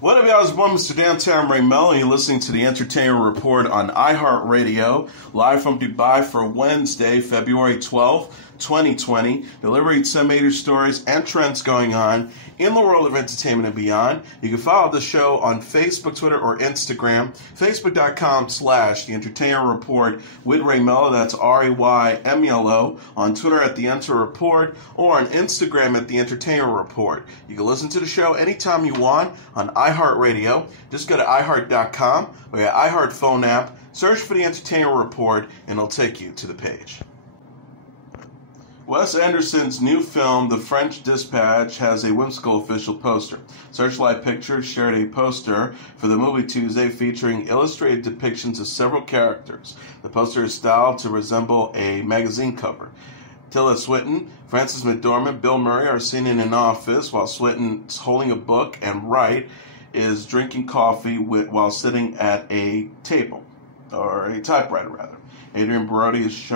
What up, y'all? It's one Mr. Downtown Melo, and you're listening to the Entertainment Report on iHeartRadio, live from Dubai for Wednesday, February 12th, 2020, delivering some major stories and trends going on in the world of entertainment and beyond. You can follow the show on Facebook, Twitter, or Instagram. Facebook.com/The Entertainment Report with Ray Melo. That's RAYMELO. On Twitter at The Enter Report, or on Instagram at The Entertainment Report. You can listen to the show anytime you want on iHeartRadio. Just go to iHeart.com or your iHeart phone app, search for The Entertainment Report, and it'll take you to the page. Wes Anderson's new film, The French Dispatch, has a whimsical official poster. Searchlight Pictures shared a poster for the movie Tuesday featuring illustrated depictions of several characters. The poster is styled to resemble a magazine cover. Tilda Swinton, Frances McDormand, Bill Murray are seen in an office while Swinton's holding a book, and Wright is drinking coffee while sitting at a table, or a typewriter rather. Adrian Brody is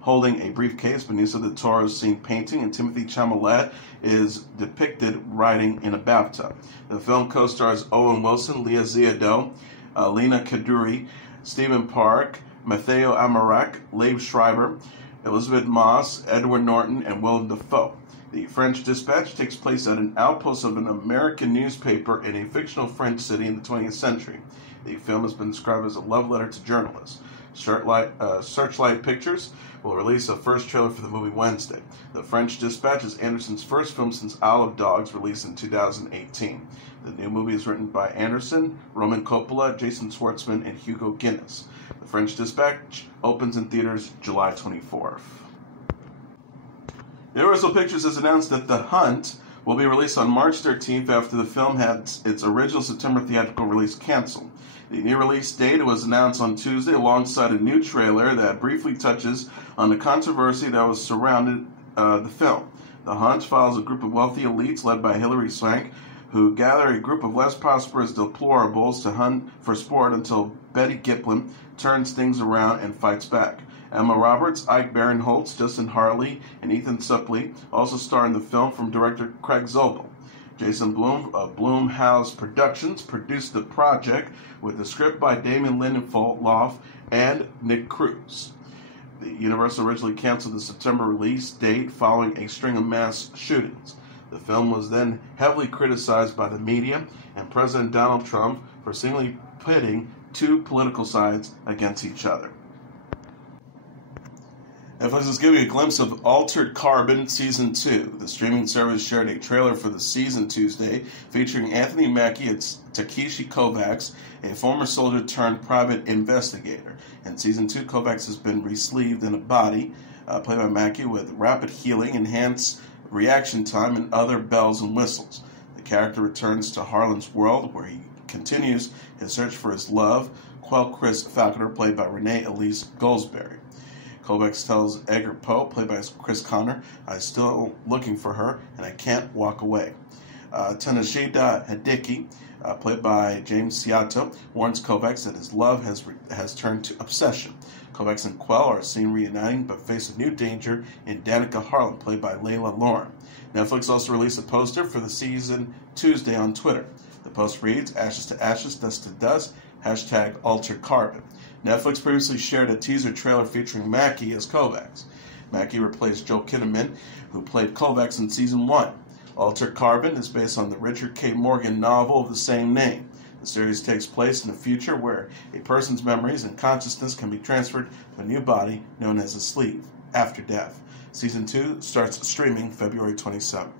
holding a briefcase. Benicio del Toro is seen painting, and Timothy Chalamet is depicted writing in a bathtub. The film co-stars Owen Wilson, Leah Seydoux, Lena Kaduri, Stephen Park, Matteo Amorak, Liev Schreiber, Elizabeth Moss, Edward Norton, and Willem Dafoe. The French Dispatch takes place at an outpost of an American newspaper in a fictional French city in the 20th century. The film has been described as a love letter to journalists. Searchlight Pictures will release a first trailer for the movie Wednesday. The French Dispatch is Anderson's first film since Isle of Dogs, released in 2018. The new movie is written by Anderson, Roman Coppola, Jason Schwartzman, and Hugo Guinness. The French Dispatch opens in theaters July 24th. Universal Pictures has announced that The Hunt will be released on March 13th after the film had its original September theatrical release canceled. The new release date was announced on Tuesday alongside a new trailer that briefly touches on the controversy that was surrounded the film. The Hunt follows a group of wealthy elites led by Hilary Swank who gather a group of less prosperous deplorables to hunt for sport until Betty Giplin turns things around and fights back. Emma Roberts, Ike Barinholtz, Justin Hartley, and Ethan Suplee also star in the film from director Craig Zobel. Jason Blum of Blumhouse Productions produced the project with the script by Damon Lindelof and Nick Cruz. The Universal originally canceled the September release date following a string of mass shootings. The film was then heavily criticized by the media and President Donald Trump for seemingly pitting two political sides against each other. Netflix is giving a glimpse of Altered Carbon Season 2. The streaming service shared a trailer for the season Tuesday featuring Anthony Mackie and Takeshi Kovacs, a former soldier turned private investigator. In Season 2, Kovacs has been re-sleeved in a body, played by Mackie, with rapid healing, enhanced reaction time, and other bells and whistles. The character returns to Harlan's world, where he continues his search for his love, Quell Chris Falconer, played by Renee Elise Goldsberry. Kovacs tells Edgar Poe, played by Chris Connor, "I'm still looking for her, and I can't walk away." Tanajida Hideki, played by James Seato, warns Kovacs that his love has turned to obsession. Kovacs and Quell are seen reuniting, but face a new danger in Danica Harlan, played by Layla Lauren. Netflix also released a poster for the season Tuesday on Twitter. The post reads, "Ashes to ashes, dust to dust, hashtag Altered Carbon." Netflix previously shared a teaser trailer featuring Mackie as Kovacs. Mackie replaced Joel Kinnaman, who played Kovacs in Season 1. Altered Carbon is based on the Richard K. Morgan novel of the same name. The series takes place in the future where a person's memories and consciousness can be transferred to a new body known as a sleeve after death. Season 2 starts streaming February 27th.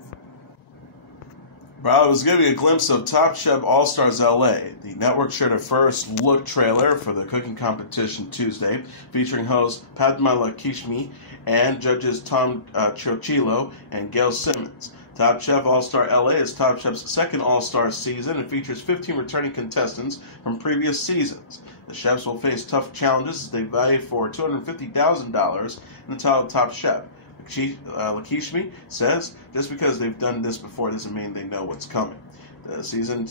Bravo was giving a glimpse of Top Chef All-Stars LA. The network shared a first look trailer for the cooking competition Tuesday, featuring hosts Padma Lakshmi and judges Tom Chiochilo and Gail Simmons. Top Chef All-Star LA is Top Chef's second All-Star season and features 15 returning contestants from previous seasons. The chefs will face tough challenges as they vie for $250,000 in the title of Top Chef. Lakshmi says just because they've done this before doesn't mean they know what's coming. The season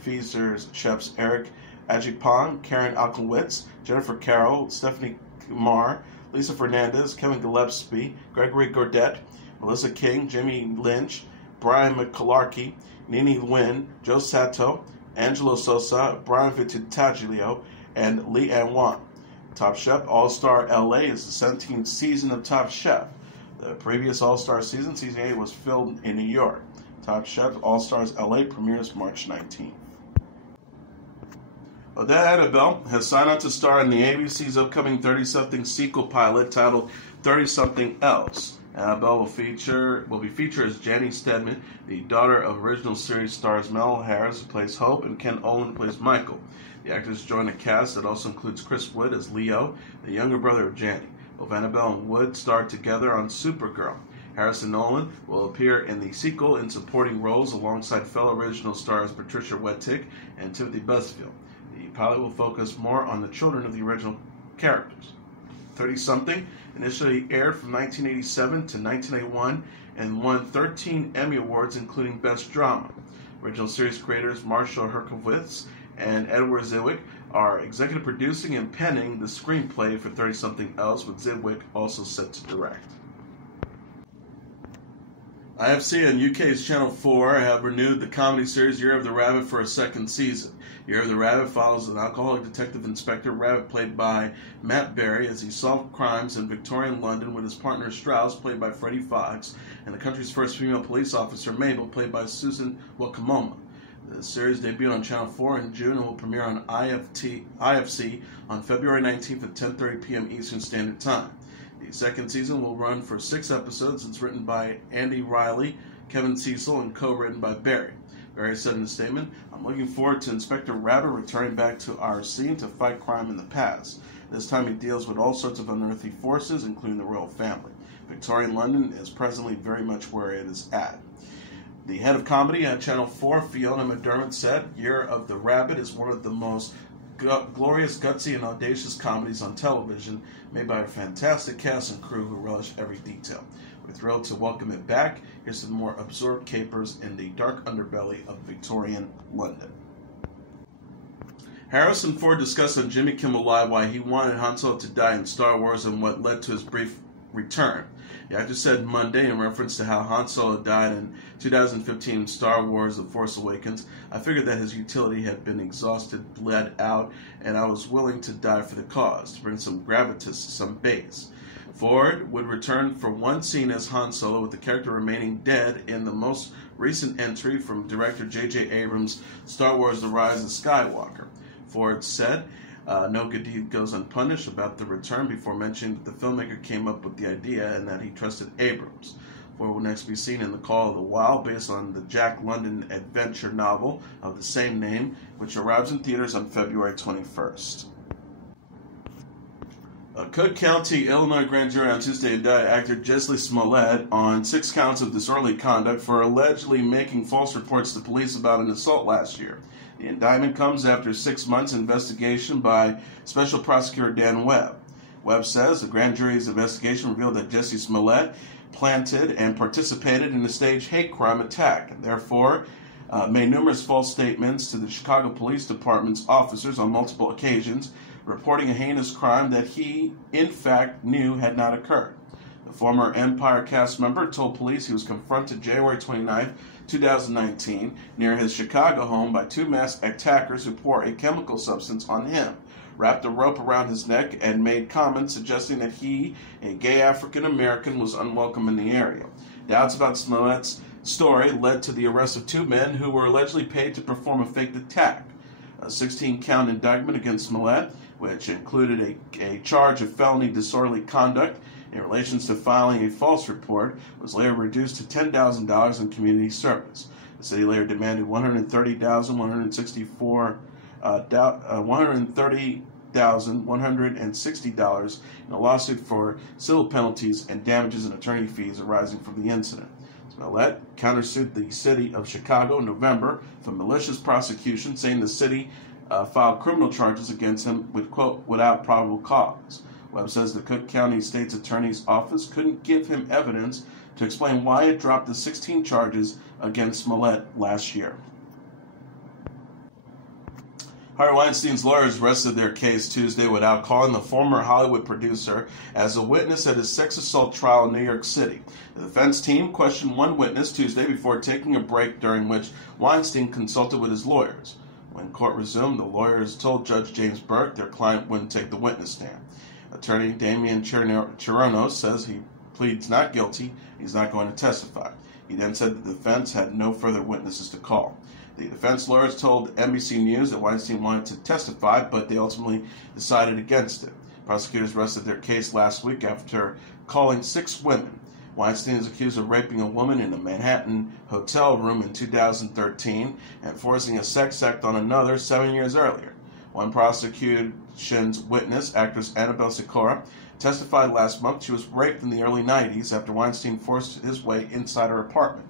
features chefs Eric Ajipong, Karen Alkowitz, Jennifer Carroll, Stephanie Kumar, Lisa Fernandez, Kevin Gillespie, Gregory Gourdet, Melissa King, Jimmy Lynch, Brian McCullarkey, Nini Nguyen, Joe Sato, Angelo Sosa, Brian Vittitaglio, and Lee Ann Wan. Top Chef All-Star LA is the 17th season of Top Chef. The previous All-Star season, Season 8, was filmed in New York. Top Chef All-Stars LA premieres March 19th. Odette Annable has signed on to star in the ABC's upcoming 30-something sequel pilot titled 30-something Else. Annable will be featured as Jenny Stedman, the daughter of original series stars Melo Harris, who plays Hope, and Ken Olin, who plays Michael. The actors join a cast that also includes Chris Wood as Leo, the younger brother of Jenny. Both Annable and Wood starred together on Supergirl. Harris and Nolan will appear in the sequel in supporting roles alongside fellow original stars Patricia Wettig and Timothy Busfield. The pilot will focus more on the children of the original characters. 30-something initially aired from 1987 to 1981 and won 13 Emmy Awards, including Best Drama. Original series creators Marshall Herkowitz and Edward Zwick are executive producing and penning the screenplay for 30-something Else, with Zwick also set to direct. IFC and UK's Channel 4 have renewed the comedy series Year of the Rabbit for a second season. Year of the Rabbit follows an alcoholic detective Inspector Rabbit, played by Matt Berry, as he solved crimes in Victorian London with his partner Strauss, played by Freddie Fox, and the country's first female police officer, Mabel, played by Susan Wakamoma. The series debuted on Channel 4 in June and will premiere on IFC on February 19th at 10:30 p.m. Eastern Standard Time. The second season will run for 6 episodes. It's written by Andy Riley, Kevin Cecil, and co-written by Barry. Barry said in a statement, "I'm looking forward to Inspector Rabbit returning back to our scene to fight crime in the past. This time he deals with all sorts of unearthly forces, including the royal family. Victorian London is presently very much where it is at." The head of comedy at Channel 4, Fiona McDermott, said, "Year of the Rabbit is one of the most glorious, gutsy, and audacious comedies on television, made by a fantastic cast and crew who relish every detail. We're thrilled to welcome it back. Here's some more absurd capers in the dark underbelly of Victorian London." Harrison Ford discussed on Jimmy Kimmel Live why he wanted Han Solo to die in Star Wars and what led to his brief return. The actor said Monday, in reference to how Han Solo died in 2015 Star Wars The Force Awakens, "I figured that his utility had been exhausted, bled out, and I was willing to die for the cause, to bring some gravitas, some bass." Ford would return for one scene as Han Solo, with the character remaining dead in the most recent entry from director J.J. Abrams' Star Wars The Rise of Skywalker. Ford said, "No good deed goes unpunished" about the return, before mentioning that the filmmaker came up with the idea and that he trusted Abrams. Ford will next be seen in The Call of the Wild, based on the Jack London adventure novel of the same name, which arrives in theaters on February 21st. A Cook County, Illinois grand jury on Tuesday indicted actor Jussie Smollett on 6 counts of disorderly conduct for allegedly making false reports to police about an assault last year. The indictment comes after 6 months' investigation by Special Prosecutor Dan Webb. Webb says the grand jury's investigation revealed that Jussie Smollett planted and participated in a staged hate crime attack, and therefore made numerous false statements to the Chicago Police Department's officers on multiple occasions, reporting a heinous crime that he, in fact, knew had not occurred. The former Empire cast member told police he was confronted January 29, 2019, near his Chicago home by 2 masked attackers who poured a chemical substance on him, wrapped a rope around his neck, and made comments suggesting that he, a gay African American, was unwelcome in the area. Doubts about Smollett's story led to the arrest of 2 men who were allegedly paid to perform a faked attack. A 16-count indictment against Smollett, which included a charge of felony disorderly conduct in relation to filing a false report, was later reduced to $10,000 in community service. The city later demanded $130,160 in a lawsuit for civil penalties and damages and attorney fees arising from the incident. Smollett countersued the city of Chicago in November for malicious prosecution, saying the city filed criminal charges against him with, quote, "without probable cause." Webb says the Cook County State's Attorney's Office couldn't give him evidence to explain why it dropped the 16 charges against Smollett last year. Harvey Weinstein's lawyers rested their case Tuesday without calling the former Hollywood producer as a witness at his sex assault trial in New York City. The defense team questioned one witness Tuesday before taking a break, during which Weinstein consulted with his lawyers. When court resumed, the lawyers told Judge James Burke their client wouldn't take the witness stand. Attorney Damian Chirono says he pleads not guilty. He's not going to testify. He then said the defense had no further witnesses to call. The defense lawyers told NBC News that Weinstein wanted to testify, but they ultimately decided against it. Prosecutors rested their case last week after calling 6 women. Weinstein is accused of raping a woman in a Manhattan hotel room in 2013 and forcing a sex act on another 7 years earlier. One prosecution's witness, actress Annabelle Sikora, testified last month she was raped in the early 90s after Weinstein forced his way inside her apartment.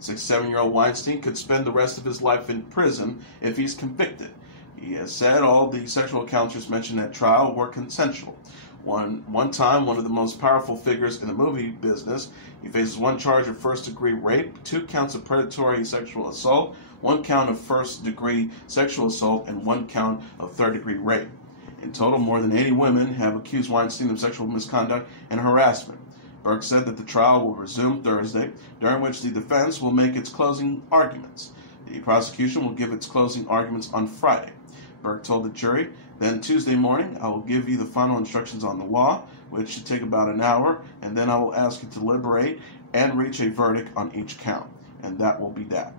67-year-old Weinstein could spend the rest of his life in prison if he's convicted. He has said all the sexual encounters mentioned at trial were consensual. One time, one of the most powerful figures in the movie business, he faces 1 charge of first-degree rape, 2 counts of predatory sexual assault, 1 count of first-degree sexual assault, and 1 count of third-degree rape. In total, more than 80 women have accused Weinstein of sexual misconduct and harassment. Burke said that the trial will resume Thursday, during which the defense will make its closing arguments. The prosecution will give its closing arguments on Friday. Burke told the jury, "Then Tuesday morning, I will give you the final instructions on the law, which should take about an hour, and then I will ask you to deliberate and reach a verdict on each count. And that will be that."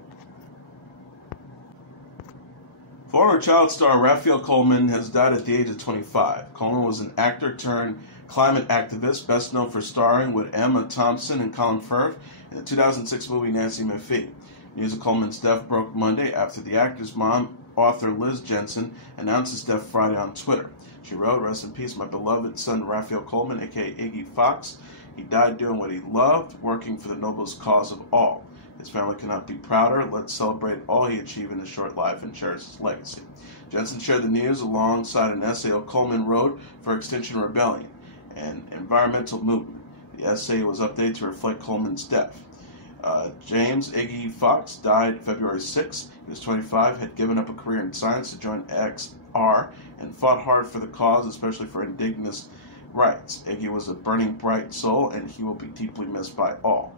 Former child star Raphael Coleman has died at the age of 25. Coleman was an actor turned climate activist, best known for starring with Emma Thompson and Colin Firth in the 2006 movie Nanny McPhee. News of Coleman's death broke Monday after the actor's mom, author Liz Jensen, announced his death Friday on Twitter. She wrote, "Rest in peace, my beloved son Raphael Coleman, a.k.a. Iggy Fox. He died doing what he loved, working for the noblest cause of all. His family cannot be prouder. Let's celebrate all he achieved in his short life and cherish his legacy." Jensen shared the news alongside an essay Coleman wrote for Extinction Rebellion, an environmental movement. The essay was updated to reflect Coleman's death. James Iggy Fox died February 6. He was 25, had given up a career in science to join XR, and fought hard for the cause, especially for indigenous rights. Iggy was a burning bright soul, and he will be deeply missed by all.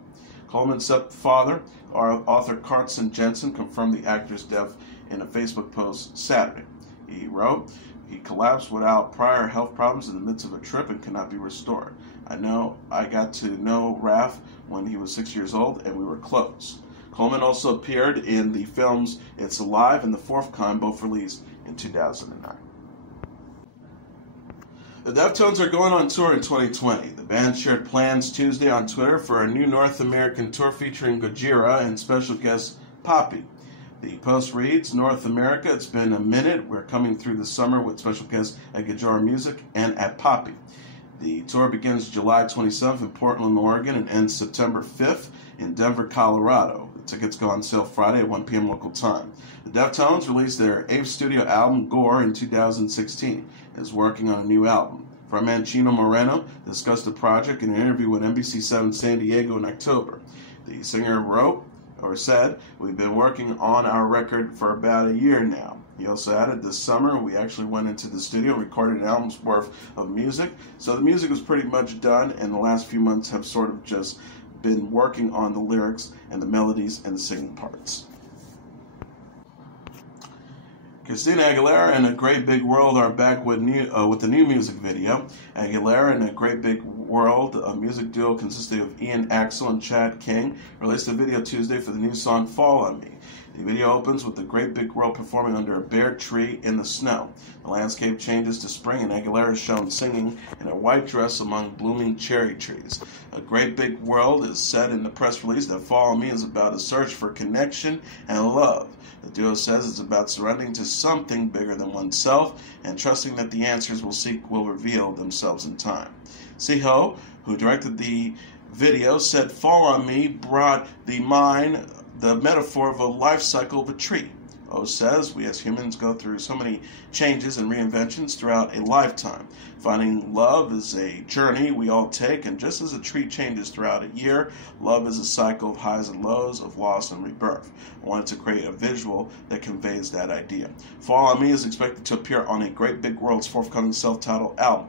Coleman's stepfather, author Carson Jensen, confirmed the actor's death in a Facebook post Saturday. He wrote, "He collapsed without prior health problems in the midst of a trip and cannot be restored. I got to know Raph when he was 6 years old, and we were close." Coleman also appeared in the films It's Alive and The Fourth Kind, both released in 2009. The Deftones are going on tour in 2020. The band shared plans Tuesday on Twitter for a new North American tour featuring Gojira and special guest Poppy. The post reads, "North America, it's been a minute. We're coming through the summer with special guests at Gojira Music and at Poppy." The tour begins July 27th in Portland, Oregon, and ends September 5th in Denver, Colorado. The tickets go on sale Friday at 1 p.m. local time. The Deftones released their 8th studio album, Gore, in 2016, and is working on a new album. Frontman Chino Moreno discussed the project in an interview with NBC7 San Diego in October. The singer wrote, or said, "We've been working on our record for about a year now." He also added, "This summer we actually went into the studio and recorded an album's worth of music. So the music was pretty much done, and the last few months have sort of just been working on the lyrics and the melodies and the singing parts." Christina Aguilera and A Great Big World are back with a new music video. Aguilera and A Great Big World, a music duo consisting of Ian Axel and Chad King, released a video Tuesday for the new song Fall on Me. The video opens with The Great Big World performing under a bare tree in the snow. The landscape changes to spring, and Aguilera is shown singing in a white dress among blooming cherry trees. A Great Big World is said in the press release that Fall on Me is about a search for connection and love. The duo says it's about surrendering to something bigger than oneself and trusting that the answers we'll seek will reveal themselves in time. Siho, who directed the video, said Fall on Me brought the mind the metaphor of a life cycle of a tree. O says, "We as humans go through so many changes and reinventions throughout a lifetime. Finding love is a journey we all take, and just as a tree changes throughout a year, love is a cycle of highs and lows, of loss and rebirth." I wanted to create a visual that conveys that idea. Fall on Me is expected to appear on A Great Big World's forthcoming self-titled album.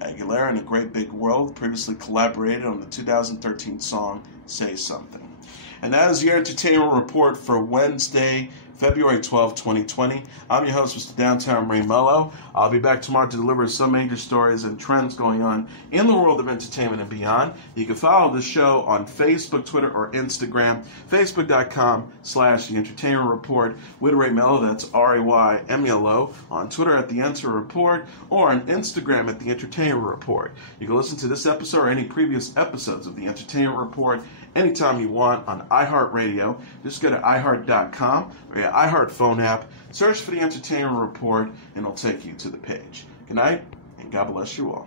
Aguilera and A Great Big World previously collaborated on the 2013 song Say Something. And that is your entertainment report for Wednesday, February 12, 2020. I'm your host, Mr. Downtown Ray Melo. I'll be back tomorrow to deliver some major stories and trends going on in the world of entertainment and beyond. You can follow the show on Facebook, Twitter, or Instagram. Facebook.com/The Entertainment Report with Ray Melo. That's RAYMELO. On Twitter at The Enter Report, or on Instagram at The Entertainment Report. You can listen to this episode or any previous episodes of The Entertainment Report anytime you want on iHeartRadio. Just go to iHeart.com or your iHeart phone app, search for The Entertainment Report, and it'll take you to the page. Good night, and God bless you all.